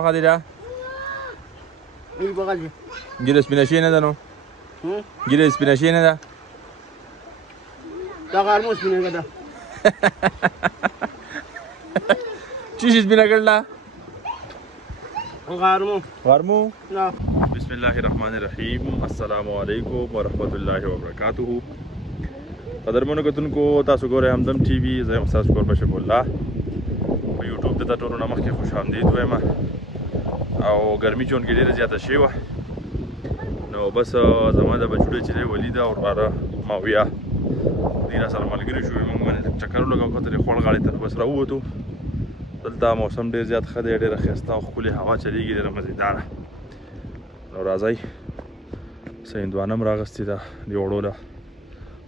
خديرة اي بغل جلس بناشينا ده نو جلس بناشينا ده تغارموس من كده شيش بنا كلا غارمو لا بسم الله الرحمن الرحيم السلام عليكم ورحمة الله وبركاته قدرمنو کتونکو تاسو ګورئ همدم ټي وي زه یم ستاسو کوربه شفیع الله په یوټیوب ته ټولو نه مخکې خوش آمدید وایم او ګرمي چونکې ډېره زیاته شوې وه نو بس زما د بچوړی چې دی ولید او وراره ماویه دوی راسره ملګري شوې موږ باندې چکر ولګاو کتلې خوړ غاړې ته بس راووتو دلته موسم ډېر زیات ښه دی ډېره ښایسته او ښکلې هوا چلیږي ډېره مزېداره نو راځئ څه هندوانه م راغستې ده دې وړو له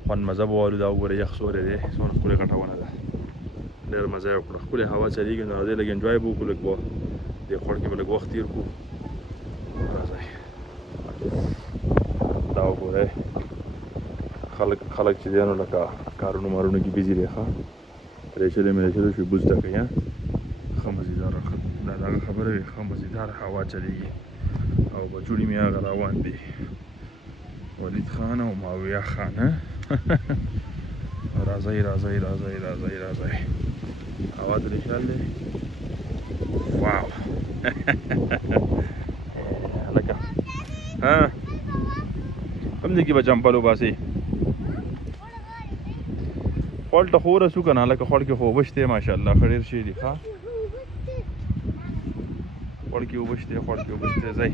خوند مزه به والو دا وګورئ یخ سوری دی څومره ښکلې غټه ونه ده ډېر مزه یې وکړه ښکلې هوا چلیږي نو راځئ لږ انجوای به وکړو لږ به دې خوړ کې به لږ وخت تېر کړو راځئ دا وګورئ خلک چې دی نو لکه کارونو مارونو کې بیزي دی ښه پرېشلې مریشلې شوې بوز ډکوي ښه مزېداره دا دغه خبره وي ښه مزېداره هوا چلیږي او بچوړي مې هغه روان دي ولید خان او ماویه خان راځئ راځئ راځئ راځئ راځئ هوا ترې خیال دی واو هلکه ها کوم ځای کې به چمپل وباسې خوړ ته خو ورسو که نه هلکه خوړ کې خو اوبه شته ماشاءالله ښه ډېر شی دي ښه خوړ کې اوبه شته خوړ کې اوبه شته ځئ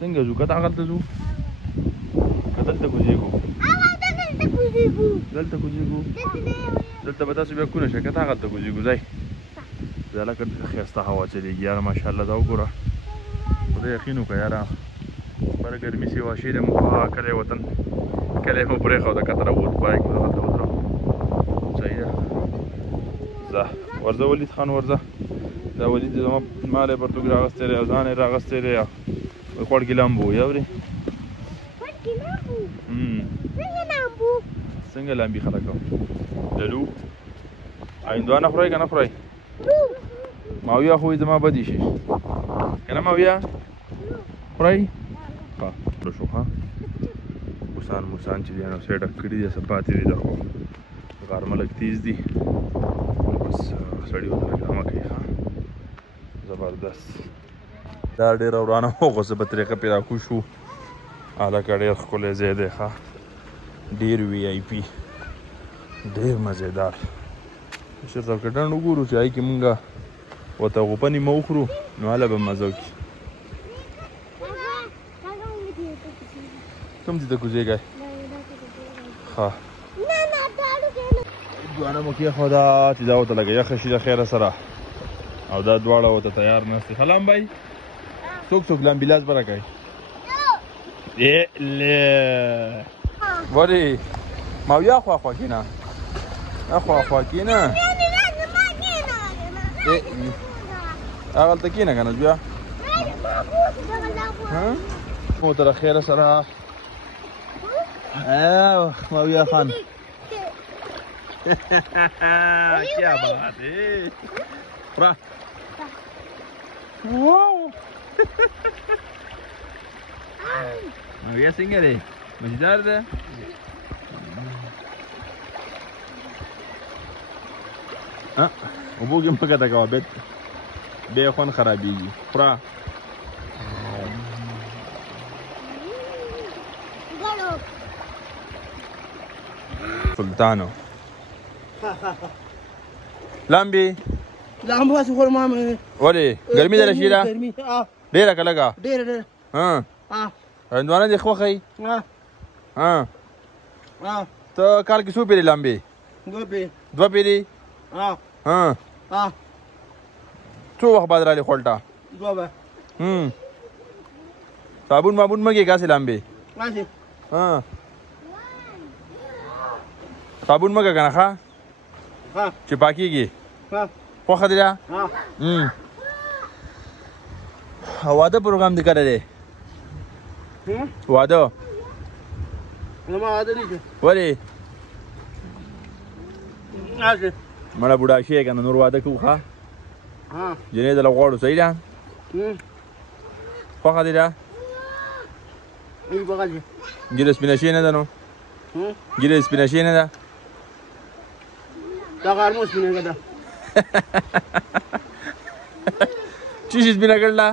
څنګه ځو که هغلته ځو که دلته کوزېږو دلته کوزېږو دلته به تاسو بیا کونه شئ که ته هغلته کوزېږو ځئ دا لکه ښایسته هوا چلیږي یاره ماشاءالله دا وګوره خدای یقین وکړه یاره بره ګرمي سیوا شي دی موږ کلی وطن کلی مو پرېښود کته راووت بایک مو دغلته ودرو صحیح ده ځه ورځه ولید خان ورځه دا ولید زما مال یې پرتوګ راغستی دی او ځان یې راغستی دی خوړ کې لامبو وي اورې څنګه لامبي خلک للو هندوانه خورئ که نه خورئ ماویه خو زما بدي شي که نه ماویه خورئ ښه پوره شو ښه موسان چې دي نو سیټ اپ کړي دي څه پاتې دي دا خو غرمه لږ تیز دي بس سړي ورته ډرامه کوي ښه زبردست دا ډېره ورانه وغوڅه په طریقه پرې راکوشو هلکه ډېر ښکلی ځای دی ښه ډېر وي آی پي ډېر مزېدار اشرف صاحب که ډنډ وګورو چې هغې کې مونږ ورته غوپه نیمه وخورو نو هله به مزه وکړي کوم ځای ته کوزېږئ ښه هندوانه مو کېښوده چې دا ورته لږه یخه شي د خیره سره او دا دواړه ورته تیار ناست دي ښه لامبئ څوک لامبي لاس به راکوئ ولې ماویه خواخوا کېنه خواخوا کېنه هغلته کېنه که نه بیا ورته د خیره سره ماویه خان کیا بات ہے خورا ماویه څنګه دی مزیدار ده اوبو کې مه کته کوه بیا خوند خرابېږي خورا سلطانو لامبي لامبو هسې خورم ولې ګرمي ده رشیده ډېره که لږه ډېره هندوانه دې خوښئ ته کال کې څو پیرې لامبې دوه پیرې څو وخت بعد رالې خوړ صابون مابون مه کېږه هسې لامبې صابون مه که که نه ښه چې پاکېږي خوښه دې ده واده پروګرام دې کله دی واده ولې مړه بوډا شي کنه نور واده کوو ښه ها جنې د لغواړو صحیح ده خوښه دې ده ای بغل دې ګیره سپینه شوې نه ده نو ګیره سپینه شوې نه ده دا غرمو سپینه ده چی شي سپینه کړله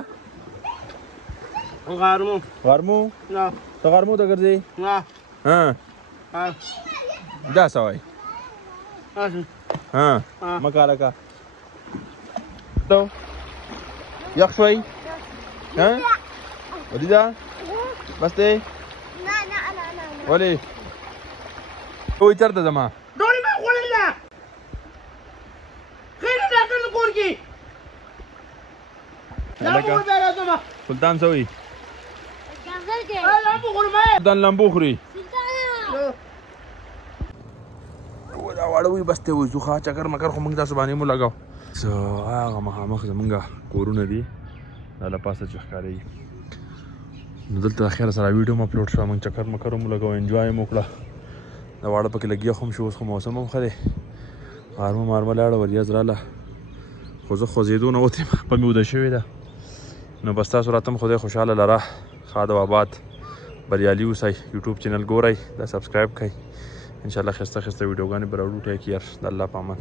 غرمو غرمو نه ته غرمو ته ګرځې نه ها ها دا څه وایي اسه ها مه کاله کا یخ شوی ها ودې ده بس دی ولې وایي چېرته ځمه ډوډۍ مې خوړله خیر دې کړل کور کې لامبو بیا راځم سلطان څه وایي لامبو خورم سلطان لامبو خوري دا واړه وي بس ته وځو ښه چکر مکر خو موږ تاسو باندې مو لګاو څه هغه مخامخ زمونږ کورونه دي دا له پاسه چې ښکارېږي نو دلته د خیر سره ویډیو م اپلوډ شوه موږ چکر مکر مو لګاو انجوای مو وکړه دا واړه پکې لګیا خو هم شو اوس خو موسم هم ښه دی غرمه مارمه لاړه وریځ راله خو زه خوځېدو نه وتم په مې اوده شوې ده نو بس تاسو راته هم خدای خوشحاله لره ښاد او آباد بریالي اوسئ یوټیوب چینل ګورئ دا سبسکرایب کړئ انشاءالله ښایسته ښایسته ویډیوګانې به راوړو ټیک کیر د الله په امان